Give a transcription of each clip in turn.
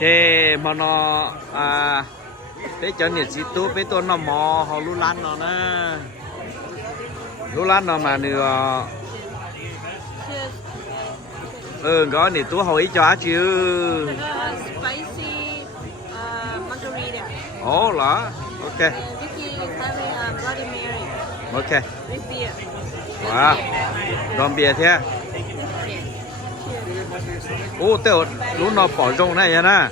mà nó bé cho nhiệt sĩ tú bé tôi nó mò họ lú lan nó nè lú lan nó mà nữa có nhiệt tú hồi cho chứ spicy margarita. ồ là ok Vicky is having Bloody Mary ok with beer. wow còn bia thế ô tao lúc nó bỏ rong này nè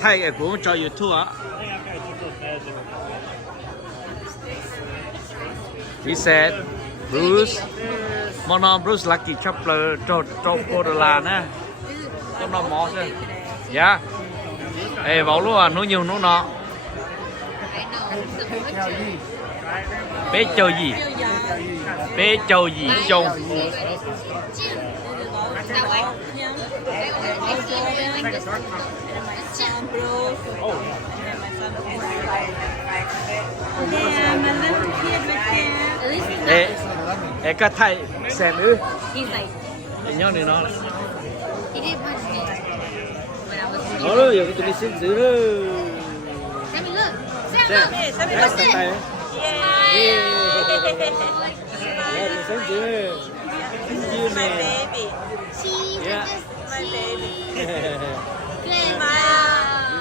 thay cái cũng cho YouTube á he said Bruce Mono Bruce lucky chopper cho cô là nè cho nó mò chứ dạ ê bảo luôn à nó nhiều nó nọ bé chơi gì bé chơi gì chung ê cái thầy xem ư nhớ đi nó nó luôn giờ tụi mình xin giữ luôn xem thầy xin giữ you My baby. yeah My baby. he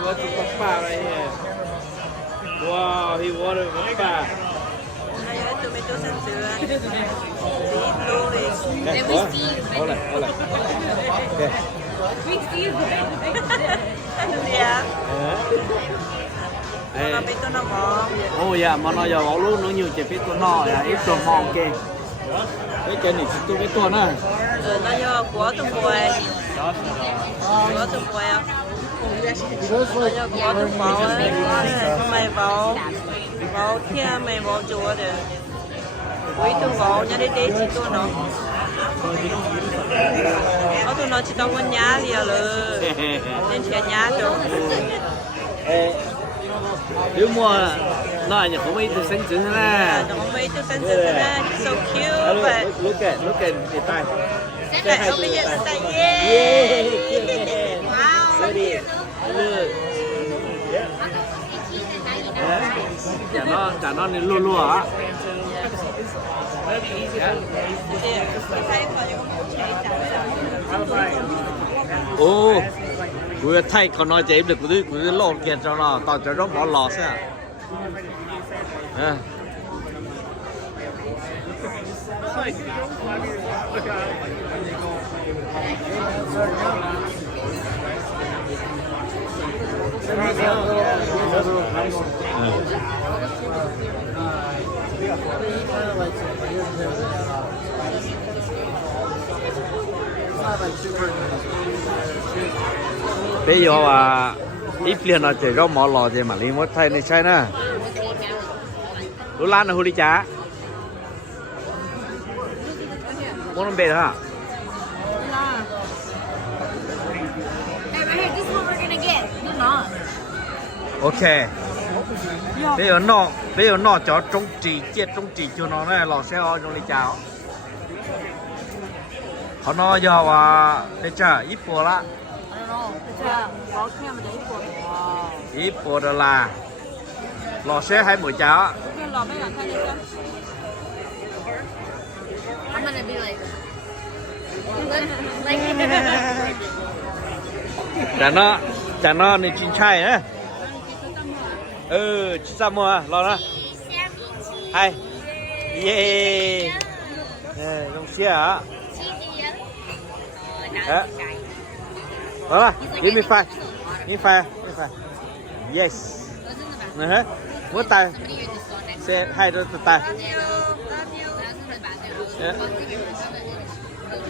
wants to papa right here wow he wanted papa Tomato sinh sữa. Blue is. Hold on. Okay. Yeah. Nó biết tôi nó mò. Oh yeah, mà nó giờ bảo luôn nó nhiều chỉ biết tôi nó là ít tôi mò kê. Cái cái này chỉ tôi biết tôi nữa. Nó do của tôi quay. Của tôi quay. Nó do của tôi bảo ấy. Mày bảo thêm mày bảo chùa được. Quý tôi bảo nhá đi chỉ tôi nó. Tôi nói chỉ tao con nhá liền rồi. Nên chỉ nhá được. Nếu mua nó là không mấy tôi sinh trưởng thế này. Không mấy tôi sinh trưởng thế này. So cute. Look at the tay. Không biết nhận tay. Yeah. Wow. So cute. Chả nó nên lua lua á. Ồ, vừa thay còn nói chế được cứ lột kẹt cho nó, còn cho nó bỏ lò xe. Bây giờ ít liền là chỉ có mỏ lò thì mà liên mất thay này sai nè. Lú lan là hú đi chả. Muốn làm bể hả? Ok. Bây giờ nó cho trung trì chết trung trì cho nó này lò xe ở trong đi cháo. Họ nói giờ để chờ ít bữa lá. Ít bữa đó là lò xe hay mỗi cháo. Chả nó nên chín chai á. Chín sao mua lo đó. Hay. Yeah. Trong xe hả? Đó. Give me five. Yes. Mua tay. Xe hai đôi tay.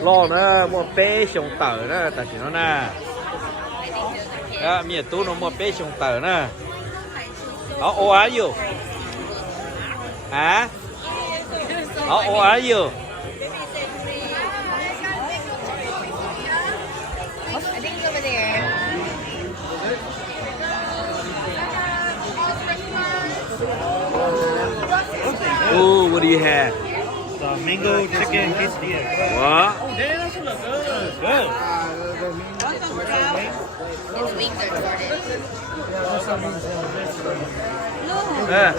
Lo nữa mua bé sông tờ đó, tại chỉ nó nè. Đó, miền tú nó mua bé sông tờ nè. Đó, how are you? Hả? Đó, how are you? I think it's over there. Oh, what do you have? The mango chicken quesadilla. What? Good. His wings are sorted. Yeah.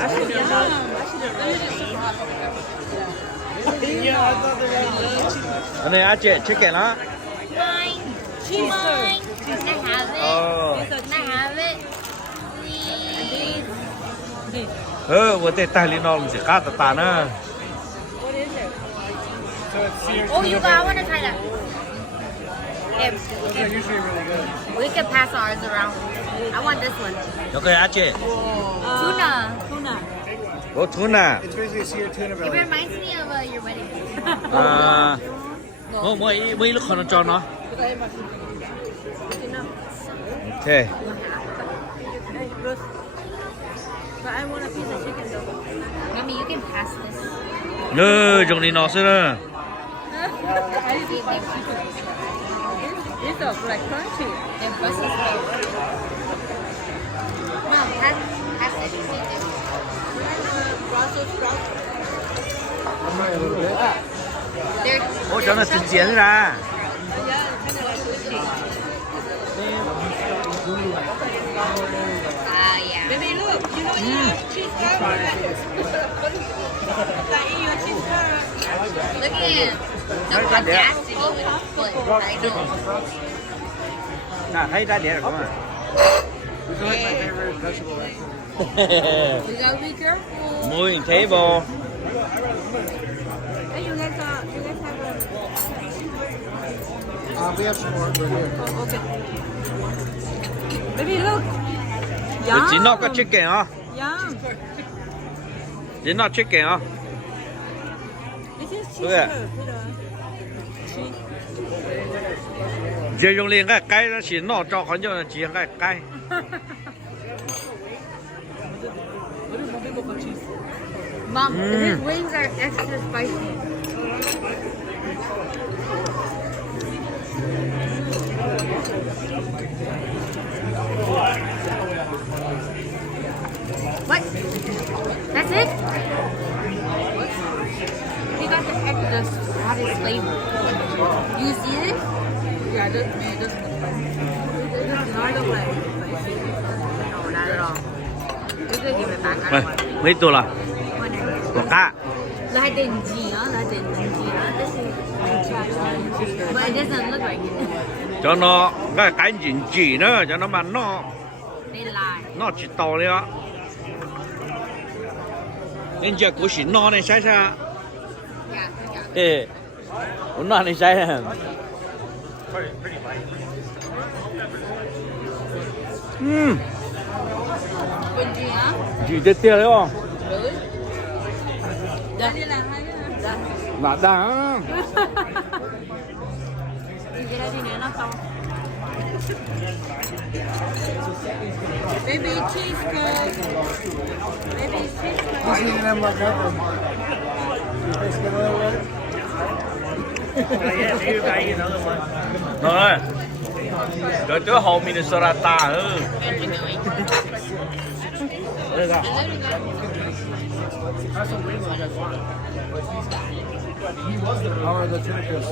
Anh này ăn chị chicken á. Mine. Mine. Can I have it? Oh. Can I have it? Please. Vừa tê tay lên nó sẽ cắt tạt nữa. Oh, you got. I want to try that. If Usually really good. we can pass ours around. I want this one. Ok ăn chị. Tuna. Có tuna. It's basically seared tuna It belly. reminds me of your wedding. Mấy lúc còn cho nó. Ok. But I want a piece of chicken though. Mommy, you can pass this. Dùng đi nó sẽ It's like crunchy. And Brussels sprouts. Mom, pass it. Brussels sprouts. I might a little bit. They're. Ủa cho nó chín chín ra. Yeah. Baby, look. You know you have cheese curd. Like in your cheese curd. Look at him. The audacity with his foot. I know. Thấy ra đẻ rồi không à? These are like my favorite vegetable actually. We gotta be careful. Moving table. Hey, you guys have We have some more right here. Oh, okay. Baby, look. Chỉ nó có chicken hả? Yum. Chỉ nó chicken hả? This is cheese Look at curd. Put a cheese. Giờ dùng liền cái nó chỉ nó cho khỏi cho chỉ cái. Mom, his wings are extra spicy. What? That's it? He got the hottest flavor. You see this? Yeah, this looks spicy. It does not look like spicy. No, not at all. You could give it back. I Đây, don't want it. mấy tuổi là? Whatever. Của cá. Lại đỉnh gì á, lại đỉnh gì á. But it doesn't look like it. Cho nó cái nhìn chỉ nữa cho nó mà nó They lie. chỉ to đấy á. Nên giờ cũng chỉ nó này sai sao? Yeah, yeah. Ê, nó này sai à? Quên gì á? Chỉ tiếp theo đấy không? Dạ. Đi làm hai cái hả? Là đã. Thì cái đây thì nó to. Baby cheese curd. Baby cheese curd. He's eating them like nothing. You guys get a little ready? Yeah, you buy another one. Rồi. Rồi tới hậu Minnesota ừ. Đây rồi. How are the tuna crisps?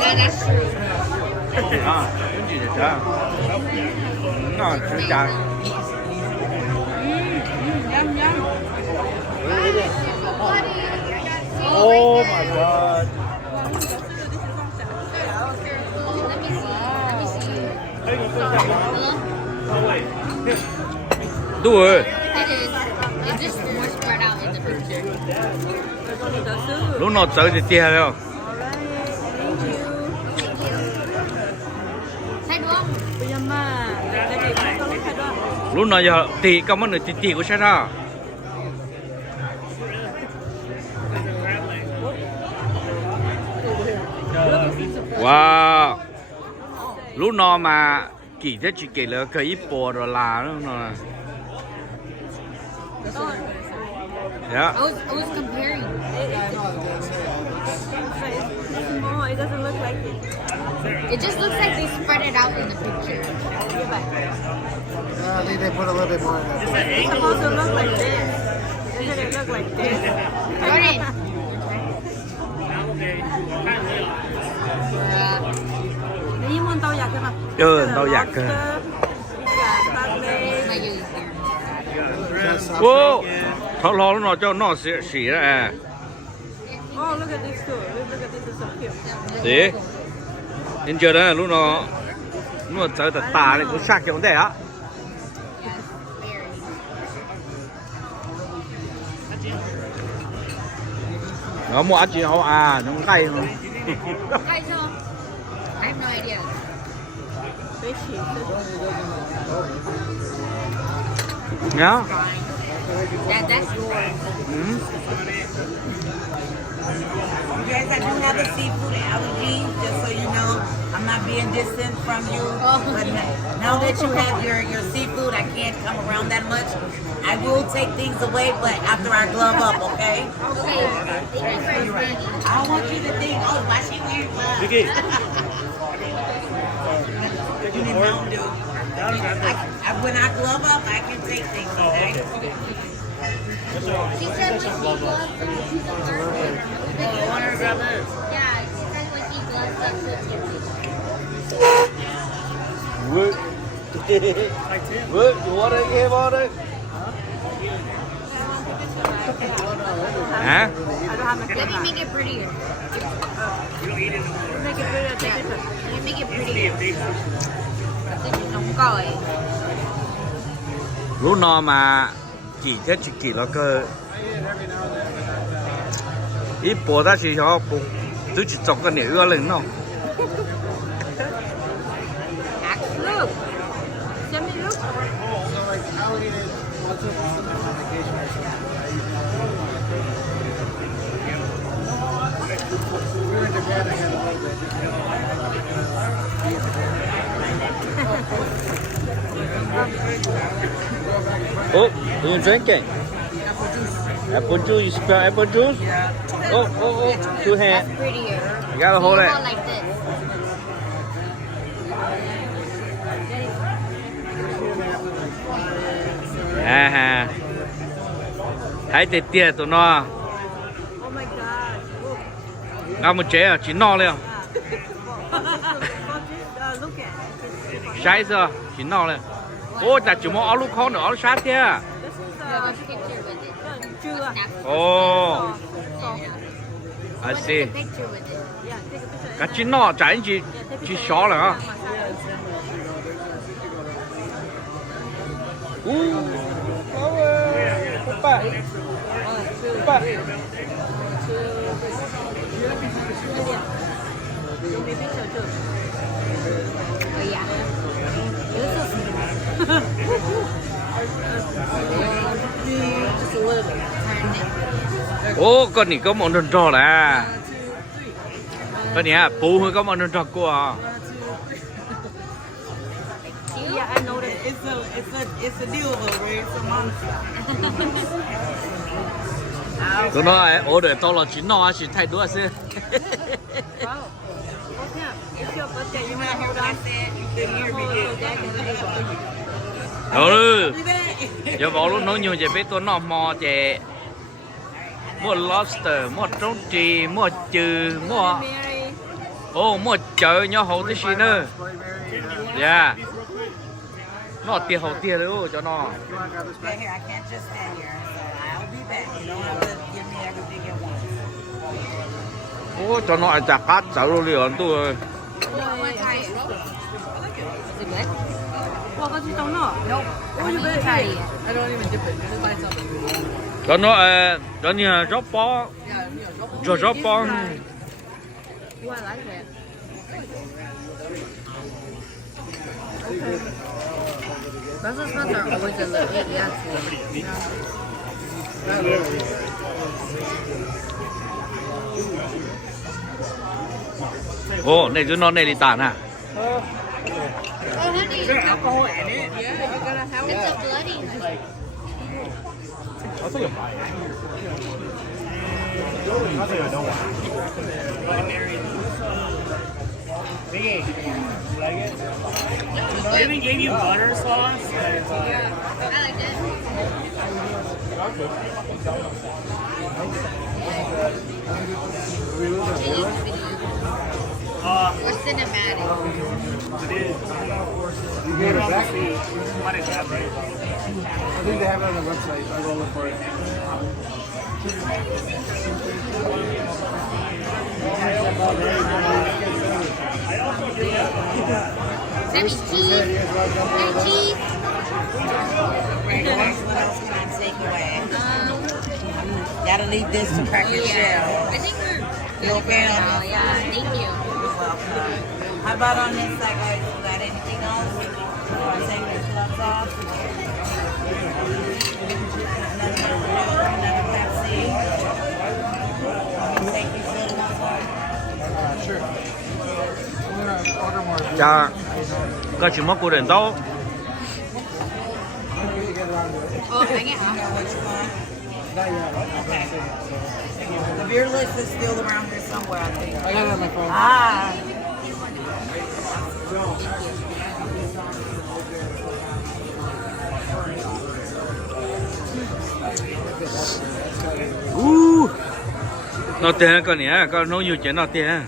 Yeah, that's true. À, cái gì vậy ta? Nó chân chặt. Yum, yum. Oh my god. Let me see. Let me see. Hello? Đuổi. It is. It's just more spread out in the picture. Lúc nào tới thì tia không? Thay đúng không? Lúc nào giờ thì có món này thì của sẽ ra. Wow. Lúc nào mà kỳ thế chỉ kể là cái ít bò rồi là nó. Yeah. I was comparing. No, it doesn't look like it. It just looks like they spread it out in the picture. I think they put a little bit more in there. It's supposed to look like this. Doesn't it look like this? Jordan, 你muốn tàu giặc không? Tàu giặc cơ. My you here. Ô, thọ lò nó cho nó xỉ ra à. Oh, look at this too. Look at this is so cute. Xỉ. Nên chờ đó lúc nó trở thành tà này cũng sạc kiểu thế á. Yes, very. Nó mua ăn gì không à, nó cay không? Guys, I have no idea. Fishy. Nhá. That's yours. You guys, I do have a seafood allergy, just so you know. I'm not being distant from you. But now that you have your seafood, I can't come around that much. I will take things away, but after I glove up, okay? Okay. Thank you for explaining. I don't want you to think, oh, why she wearing gloves? Vicky. You need Mountain Dew. When I glove up, I can take things, okay? She said when she gloves up. Want to grab this? Yeah, she said when she gloves up, Wood. Wood, you want to give on it? Hả? let me make it prettier. Make it pretty. Take it. Let me make it prettier. Nóng còi. Lúc nó mà chỉ thế chỉ kỳ nó cơ. Ít bộ ta chỉ cho bộ, tôi chỉ chọc cái nửa lên nó. Look. Send me look. So like alligator, what's up on vacation or something? We were in Japan, I had a little bit. Oh, you drinking? Apple juice. You spell apple juice? Oh, two hands. That's prettier. You gotta hold You it. go like this. À, thấy tiền tiền tụi nó. Oh my God. Look. Ngao một chế à, chỉ no lên. Look at. Sai giờ, chỉ no lên. Ô, chả chỉ mua áo lúc khó nữa, áo sát thế à? This is Yeah, what's your picture with it? chưa. Ồ, I see. Take a picture with it. Yeah, take a picture. Cái chỉ no, chả chỉ xó là hả? Oh yeah. Just a little. Turn it. Ô, con này có món đơn trò là. Con này à, bố hơi có món đơn trò của à. Yeah, I know that. It's a deal though, right? It's a monster. Tụi nó ổ để tao là chỉ no à, chỉ thay đũa xí. Wow. Oh, yeah. It's your birthday. You You want not to hear hold what I on? said? You couldn't hear me yet. Ừ. Do that. Giờ bảo lúc nói nhiều về biết tôi nó mò chè. Mua lobster, mua trống trì, mua chừ, mua... Mary. Ô, mua chợ nhỏ hậu tí xí nữa. Dạ. Nó tiền hậu tiền nữa cho nó. Stay here. I can't just stand here. So I'll be back. You don't have to give me everything at once. Ô, cho nó chả cát chả luôn liền tôi. Wanna try it? Is it good? Well, what's it on? Nope. I want you to try it. I don't even dip it. Just buy something. Cho nó, cho như rót bó. Cho rót bó. Oh, I like that. Okay. Brussels sprouts are always a little bit, yeah. Ồ, này chứ nó này đi tàn à? Oh, honey. Is there alcohol in it? It's a bloody honey. Biggie, you like it? They even gave you butter sauce. I like it. She needs a video. cinematic. It is. You get it back? What is that, right? I think they have it on the website. I will look for it. Send me cheese. Send me cheese. Right, what else can I take away? Gotta leave this to crack your shell. I think we're You okay on now. this? Yeah, thank you. You're welcome. How about on this side, guys? You got anything else? You want to take your gloves off? Another Pepsi. Take these little ones off. Sure. We're gonna order more. Dạ. Có chỉ mất của đền tấu. Oh, I get half. What you want? Okay. The beer list is still around here somewhere, I think. I got it on my phone. Ah. Nó tiền con nhỉ, con nấu nhiều chuyện nó tiền.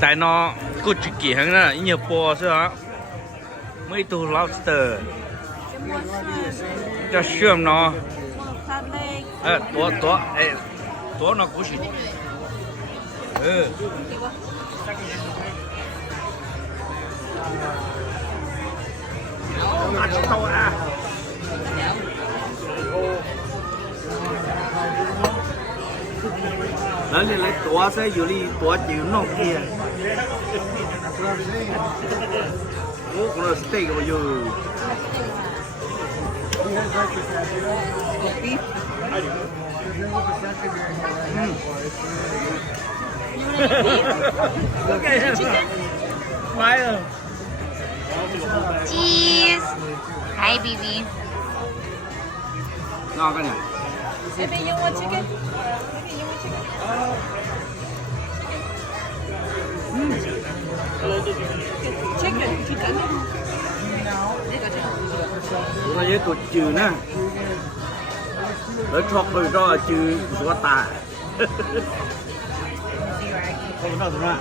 Tại nó cứ chỉ kỹ hơn là nhiều bò chứ hả? Mấy tù lobster cho xương nó tố nó cũng xịt ăn tàu à nó liền lấy tố sẽ dưới đi tố chịu nó kia cũng là steak mà giờ Cheese. Hi, baby. ngon cái này. Maybe you want chicken? Maybe you want chicken? Chicken. Chicken. Nó với tụt trừ nè. Nó chọc rồi cho trừ số tà. Không nó rồi.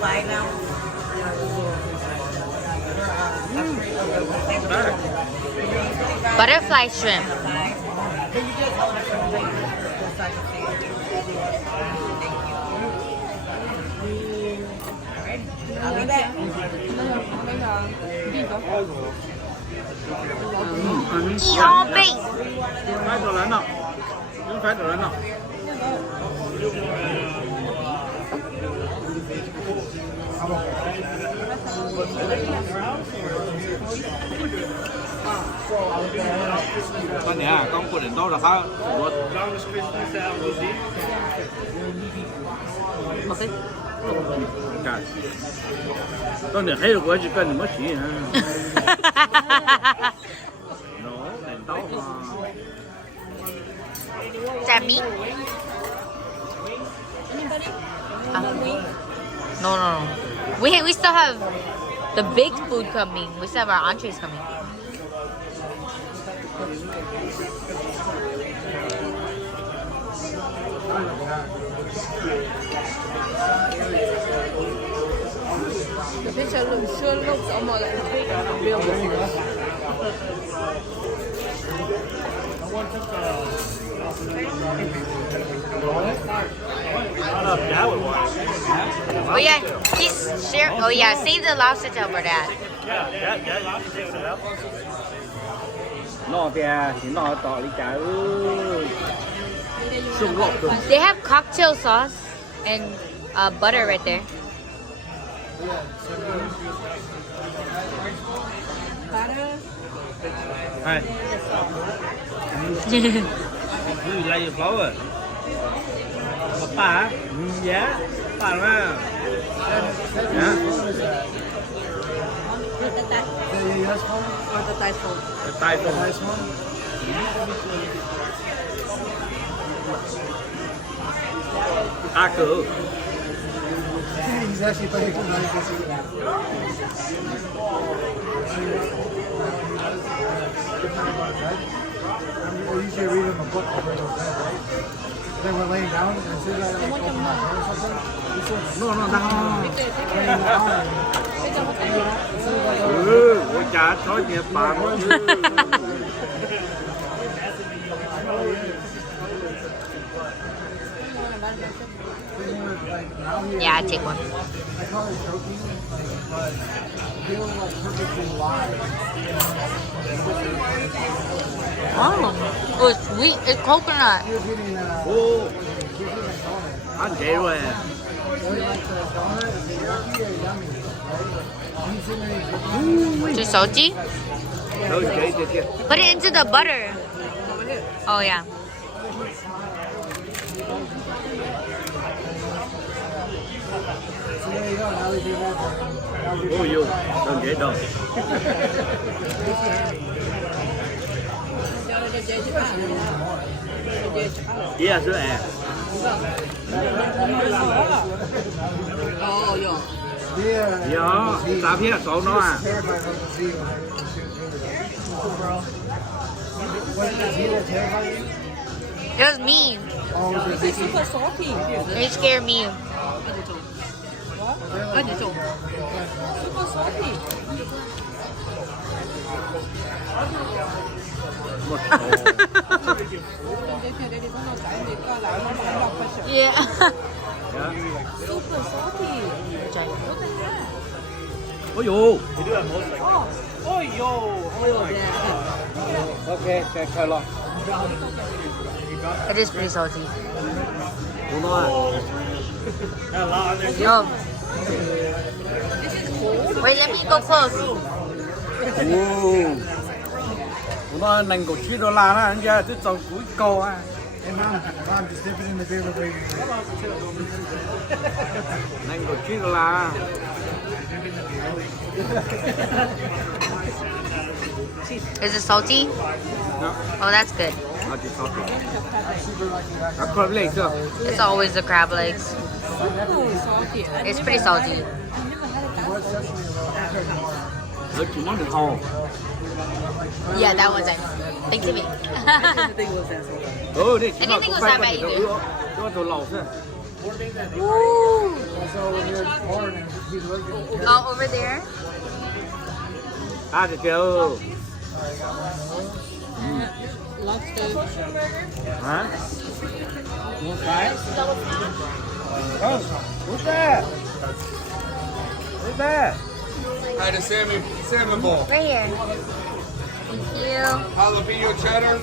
Five now. Butterfly shrimp. I'll be back. Eat all base. Phải rồi lên nào. Phải rồi lên nào. Con nè, con của đến đâu là sao? Con nè thấy được quá chỉ cần thì mất gì hả? Nó đến đâu mà. Is that meat? No. We still have the big food coming. We still have our entrees coming. Bây giờ lùi xương lúc ở mọi lại biểu Oh yeah, please share. Oh yeah, save the lobster tail for that. Nó thì nó tỏ đi cả xung lọc rồi. They have cocktail sauce and butter right there. Hai. You like your flower? Papa? Yeah. Papa mà. Yeah. the Thai food. The Thai food. À cử. He's actually playing for money this year. I usually read him a book before he goes to bed, right? Then we're laying down, and as soon as I like, open my door or something, he starts laying down. Ôi chà, nói nhẹ bà quá. Yeah, I take one. I call it choking, but feel like perfectly live. Oh, it's sweet. It's coconut. He was getting, Ô, he was getting a donut. anh chị rồi. Really like the donut, it's yucky or yummy, right? He's sitting there, he's Too salty? Thôi chị kia. Put it into the butter. Oh, yeah. so there you go, now we do that. Now we do Ôi vô, đừng vậy đâu. Iya sữa à. Yeah. Dạ, tao biết là cậu nó à. Terrified of the sea. What is he that terrified you? It was me. Oh, was it Vicky? They scared me. Một Yeah. Ôi dồi. Oh, yo. Ok, khai lo. It is pretty salty. Tụi nó à. Oh. Wait, let me go close. Tụi nó nành cổ $7 đó, anh ra tới tàu cuối cô á. Hey, Mom, just dip it in the beer with gravy. Nành cổ $7. Is it salty? No. Oh, that's good. Nó chỉ sót. Nó crab legs chưa? It's always the crab legs. It's pretty salty. Nó chỉ món được hồ. Yeah, that one's it. Thank you, me. Ừ, đi. Anything was that bad either. Cho tụi lẩu thôi. Woo! Also, when you're pouring, he's looking. Oh, over there? À, thì kêu. Hả? Một cái. Không, who's that? Who's that? I had a salmon bowl. Right here. Thank you. Jalapeno cheddar.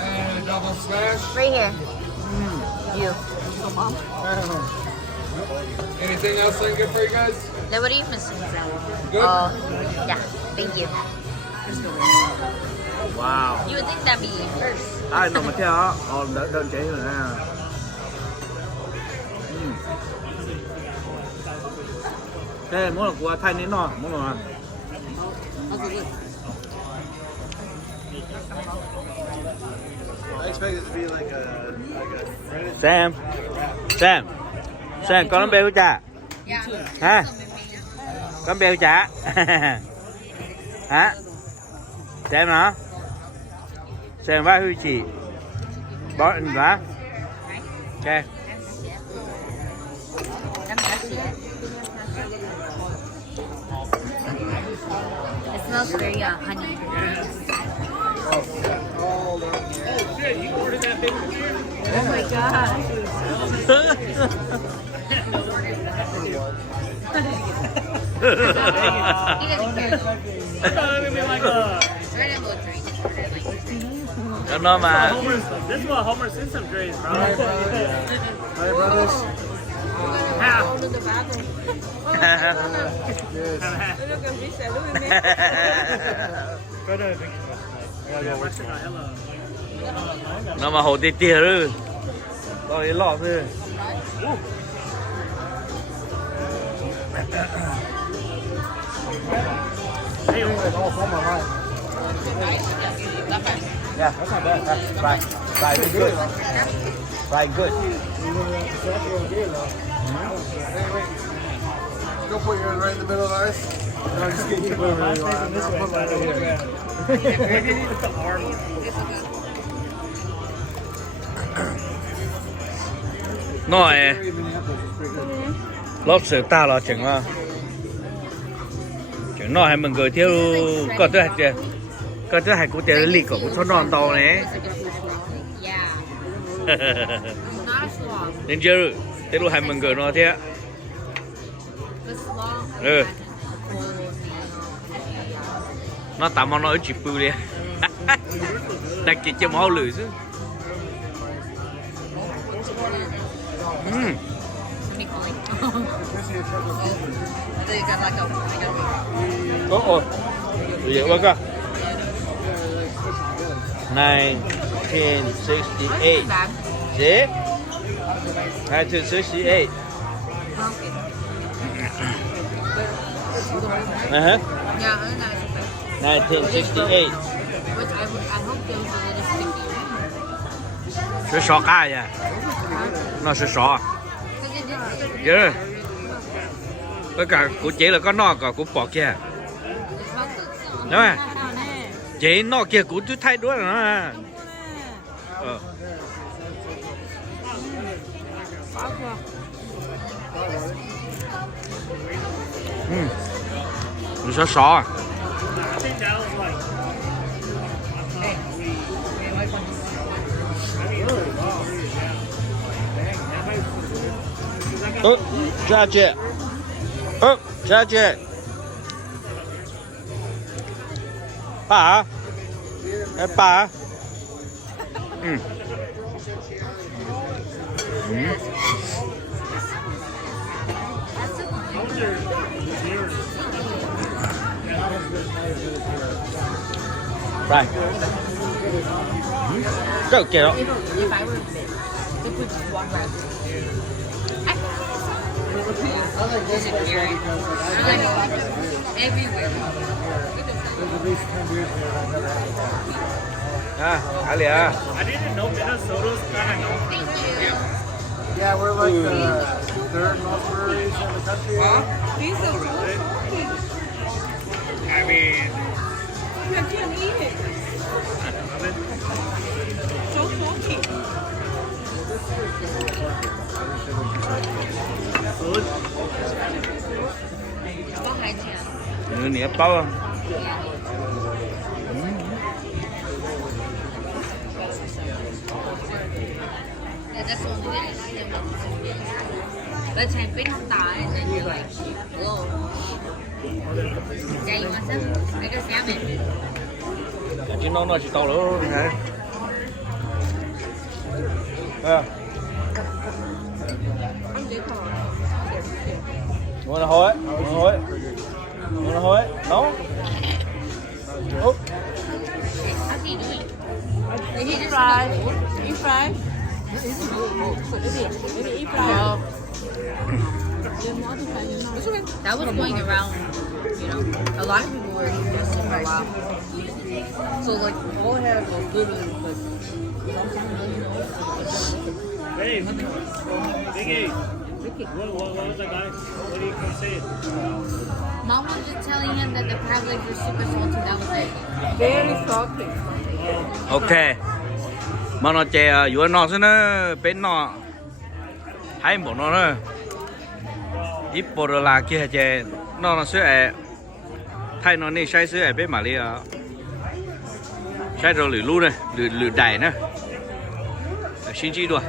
And a double smash. Right here. You. Anything else I can get for you guys? Then what are you missing? Good? Oh, yeah. Thank you. Wow. You would think that'd be first. Ai nó mà theo đó, đơn chỉ rồi nè. Thế muốn là của Thanh đến nó, muốn là. I expect it to be like a breaded. Sam, con nó bèo chả? Yeah. Hả? Con bèo chả? Hả? Sam hả? Sam vai huy chỉ. Bỏ anh vả. Ok. It smells very honey. Oh, shit, you ordered that big one here? Oh my god. He doesn't care. I thought it would be like a... Rainbow drink. Cho nó mà. This is what Homer Simpson drinks, bro. Hi, brothers. How? Nó mà hồ tì tìa rồi. Rồi lọ thôi. It's all from my life. Yeah, that's not bad. Right, good. Right, good. You know, it's actually okay, though. Go put yours right in the middle of ours. No, just kidding. You put it where you want. I'll put mine over here. Put the arm. Nói lót sữa ta là chừng là chừng nói hay mình gửi theo có thứ hai có thứ hai của tiền lịch của số non to này nên chưa thế lúc hai mình gửi nó thế nó tạm mà nói chỉ bự đi đặt cái chấm hao lử chứ oh vậy quá cơ 1968 see 1968 Yeah, 1968 which I hope those are a little stickier.是烧干呀nó sẽ sọ chứ tất cả của chị là có no cả của bọt kia đúng không chị no kia của tôi thay đuôi rồi nó nó sẽ sọ cha chị cha chị bà bà Right. Go get up. If I were big, if we just walk around. Disappearing. Everywhere. Ali I didn't know Minnesota's kind of known. Yeah, we're like the third most breweries in the country. These are really I mean, I can't eat it. So salty. food. Có 2 tiền. nữa nè bao không Yeah, that's the only thing I see them. But it's big on thigh and then you're like, whoa. Yeah, you want some? Make a salmon. chứ nó chỉ to nữa hả Wanna hold it? Wanna hold it? Wanna hold it? No? Oh. How's he doing? Did he just Fry. Eat fry. Maybe eat fry. That was going around, you know. A lot of people were interested for a while. So like all I had was literally like Hey, Vicky. What was that guy? What did he say? Mom was just telling him that the crab legs were super salty. That was it. Very salty. Ok mà nó chè vừa nó thế nó bên nó hai bộ nó nữa ít bộ đồ là kia chè nó sẽ thay nó này sai sẽ bên mà đi sai rồi lử luôn này lử đầy nữa xin chi đùa